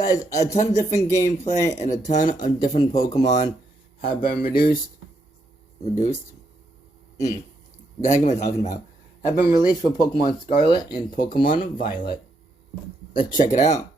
Guys, a ton of different gameplay and a ton of different Pokemon have been reduced. Reduced? The heck am I talking about? Have been released for Pokemon Scarlet and Pokemon Violet. Let's check it out.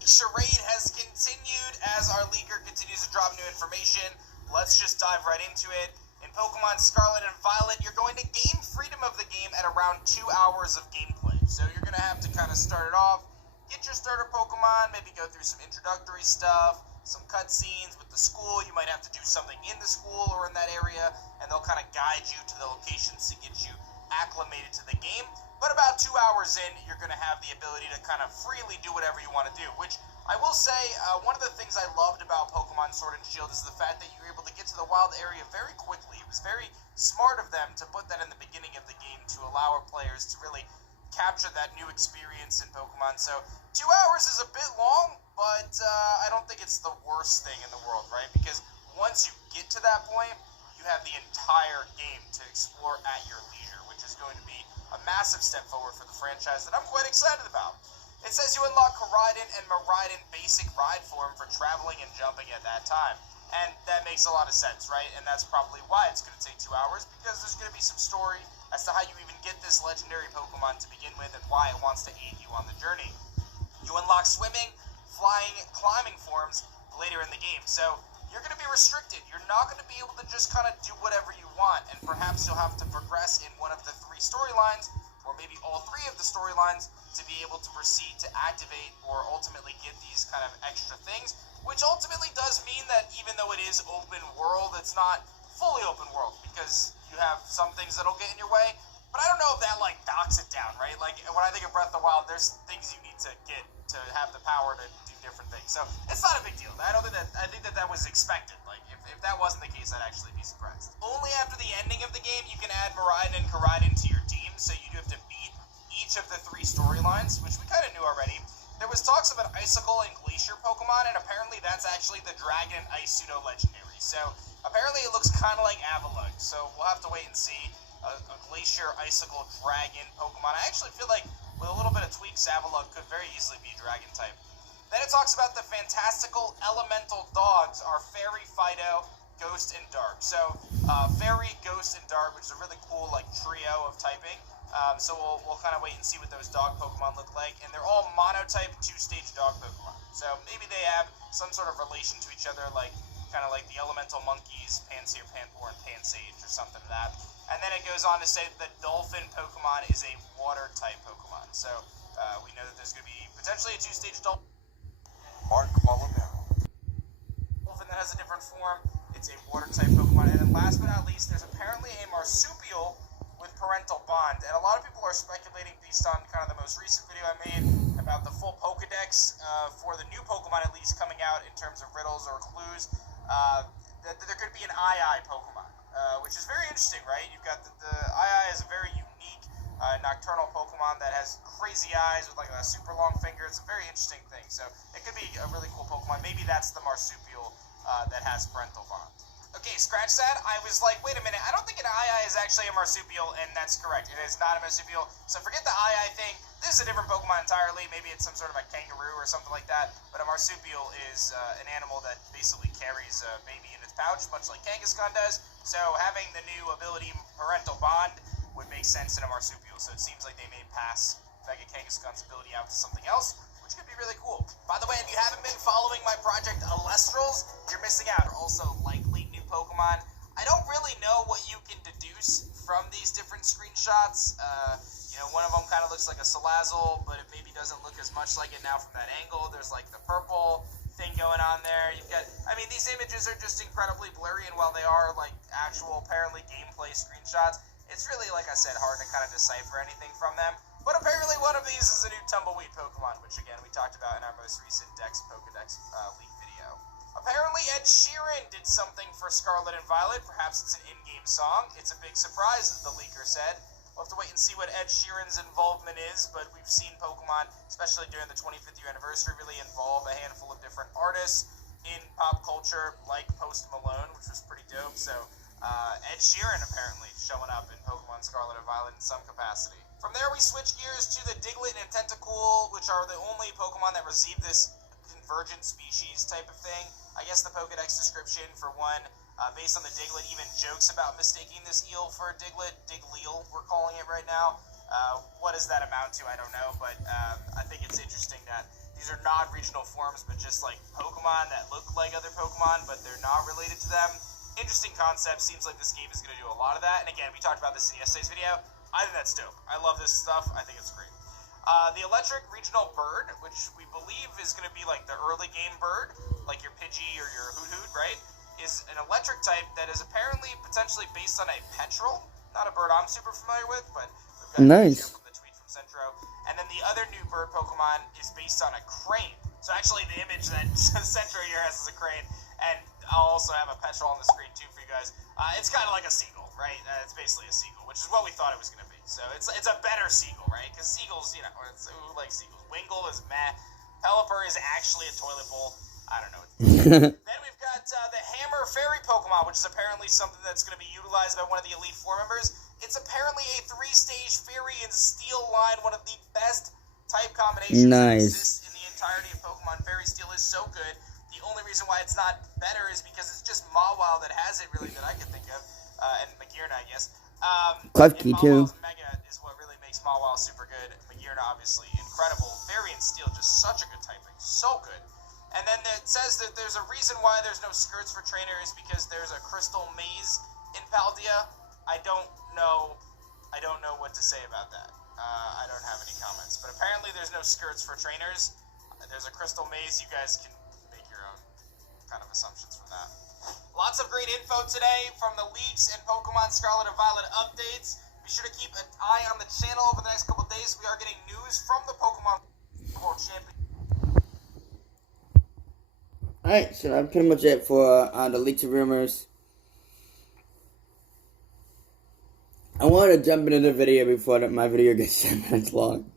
Charade has continued as our leaker continues to drop new information. Let's just dive right into it. In Pokemon Scarlet and Violet, you're going to gain freedom of the game at around 2 hours of gameplay. So you're going to have to kind of start it off, get your starter Pokemon, maybe go through some introductory stuff, some cutscenes with the school. You might have to do something in the school or in that area, and they'll kind of guide you to the locations to get you acclimated to the game. But about 2 hours in, you're going to have the ability to kind of freely do whatever you want to do, which I will say, one of the things I loved about Pokemon Sword and Shield is the fact that you were able to get to the wild area very quickly. It was very smart of them to put that in the beginning of the game to allow our players to really capture that new experience in Pokemon. So 2 hours is a bit long, but I don't think it's the worst thing in the world, right? Because once you get to that point, you have the entire game to explore at your leisure, which is going to be a massive step forward for the franchise that I'm quite excited about. It says you unlock Koraidon and Miraidon basic ride form for traveling and jumping at that time. And that makes a lot of sense, right? And that's probably why it's going to take 2 hours, because there's going to be some story as to how you even get this legendary Pokemon to begin with and why it wants to aid you on the journey. You unlock swimming, flying, climbing forms later in the game. So you're going to be restricted. You're not going to be able to just kind of do whatever you want, and perhaps you'll have to progress in one of the 3 storylines, or maybe all 3 of the storylines, to be able to proceed to activate or ultimately get these kind of extra things, which ultimately does mean that even though it is open world, it's not fully open world, because you have some things that'll get in your way. But I don't know if that, like, knocks it down, right? Like, when I think of Breath of the Wild, there's things you need to get to have the power to do different things. So, it's not a big deal. I think that was expected. Like, if that wasn't the case, I'd actually be surprised. Only after the ending of the game, you can add Miraidon and Koraidon to your team, so you do have to beat each of the 3 storylines, which we kind of knew already. There was talks of an Icicle and Glacier Pokemon, and apparently that's actually the Dragon and Ice Pseudo-Legendary. So, apparently it looks kind of like Avalugg, so we'll have to wait and see. A Glacier, Icicle, Dragon Pokemon. I actually feel like with a little bit of tweaks, Avalugg could very easily be Dragon type. Then it talks about the fantastical elemental dogs are Fairy, Fido, Ghost, and Dark. So, Fairy, Ghost, and Dark, which is a really cool like trio of typing. So we'll kind of wait and see what those dog Pokemon look like. And they're all monotype 2-stage dog Pokemon. So maybe they have some sort of relation to each other, like kind of like the elemental monkeys, Pansear, Panpour, and Pansage, or something like that. And then it goes on to say that Dolphin Pokemon is a water-type Pokemon. So we know that there's going to be potentially a 2-stage Dolphin. Mark Molinaro. Dolphin that has a different form. It's a water-type Pokemon. And then last but not least, there's apparently a Marsupial with parental bond. And a lot of people are speculating based on kind of the most recent video I made about the full Pokedex for the new Pokemon at least coming out in terms of riddles or clues, that there could be an II Pokemon. Which is very interesting, right? You've got the II is a very unique nocturnal Pokemon that has crazy eyes with like a super long finger. It's a very interesting thing. So it could be a really cool Pokemon. Maybe that's the Marsupial that has parental bond. Okay, scratch that. I was like, wait a minute. I don't think an II is actually a Marsupial, and that's correct. It is not a Marsupial. So forget the II thing. This is a different Pokemon entirely. Maybe it's some sort of a kangaroo or something like that. But a Marsupial is an animal that basically carries a baby in its pouch, much like Kangaskhan does. So having the new ability Parental Bond would make sense in a Marsupial. So it seems like they may pass Mega Kangaskhan's ability out to something else, which could be really cool. By the way, if you haven't been following my project Alestrals, you're missing out. Also likely new Pokemon. I don't really know what you can deduce from these different screenshots. One of them kind of looks like a Salazzle, but it maybe doesn't look as much like it now from that angle. There's like the purple thing going on there. These images are just incredibly blurry, and while they are like actual, apparently gameplay screenshots, it's really, like I said, hard to kind of decipher anything from them. But apparently one of these is a new Tumbleweed Pokemon, which again, we talked about in our most recent Pokedex leak video. Apparently Ed Sheeran did something for Scarlet and Violet. Perhaps it's an in-game song. It's a big surprise, as the leaker said. We'll have to wait and see what Ed Sheeran's involvement is, but we've seen Pokemon, especially during the 25th year anniversary, really involve a handful of different artists in pop culture, like Post Malone, which was pretty dope. So Ed Sheeran apparently showing up in Pokemon Scarlet and Violet in some capacity. From there, we switch gears to the Diglett and Tentacool, which are the only Pokemon that receive this convergent species type of thing. I guess the Pokedex description, for one, based on the Diglett, even jokes about mistaking this eel for a Diglett. Digleel, we're calling it right now. What does that amount to? I don't know, but I think it's interesting that these are not regional forms, but just like Pokemon that look like other Pokemon, but they're not related to them. Interesting concept. Seems like this game is going to do a lot of that. And again, we talked about this in yesterday's video. I think that's dope. I love this stuff. I think it's great. The electric regional bird, which we believe is going to be like the early game bird, like your Pidgey or your Hoot, right, is an electric type that is apparently potentially based on a petrel. Not a bird I'm super familiar with, but we've got nice. from the tweet from Centro. And then the other new bird Pokemon is based on a crane. So actually the image that Centro here has is a crane. And I'll also have a petrel on the screen too for you guys. It's kind of like a seagull, right? It's basically a seagull, which is what we thought it was going to be. So it's a better seagull, right? Because seagulls, you know, who likes seagulls? Wingull is meh. Pelipper is actually a toilet bowl. I don't know. Then we've got the Hammer Fairy Pokemon, which is apparently something that's going to be utilized by one of the Elite Four members. It's apparently a 3-stage Fairy and Steel line, one of the best type combinations that exists in the entirety of Pokemon. Fairy Steel is so good. The only reason why it's not better is because it's just Mawile that has it, really, that I can think of. And Magearna, I guess. Klefki, too. Mega is what really makes Mawile super good. Magearna, obviously, incredible. Fairy and Steel, just such a good typing. So good. And then it says that there's a reason why there's no skirts for trainers, because there's a crystal maze in Paldea. I don't know what to say about that. I don't have any comments. But apparently there's no skirts for trainers. There's a crystal maze. You guys can make your own kind of assumptions from that. Lots of great info today from the leaks and Pokemon Scarlet and Violet updates. Be sure to keep an eye on the channel over the next couple days. We are getting news from the Pokemon World Championship. Alright, so that's pretty much it for the leaks and rumors. I wanted to jump into the video before my video gets 10 minutes long.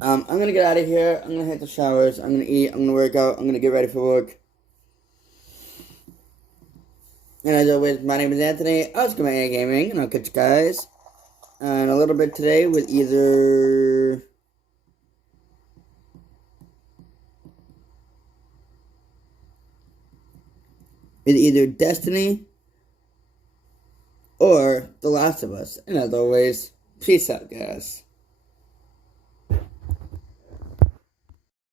I'm going to get out of here. I'm going to hit the showers. I'm going to eat. I'm going to work out. I'm going to get ready for work. And as always, my name is Anthony. I was Command Gaming, and I'll catch you guys in a little bit today with either Destiny or The Last of Us. And as always, peace out, guys.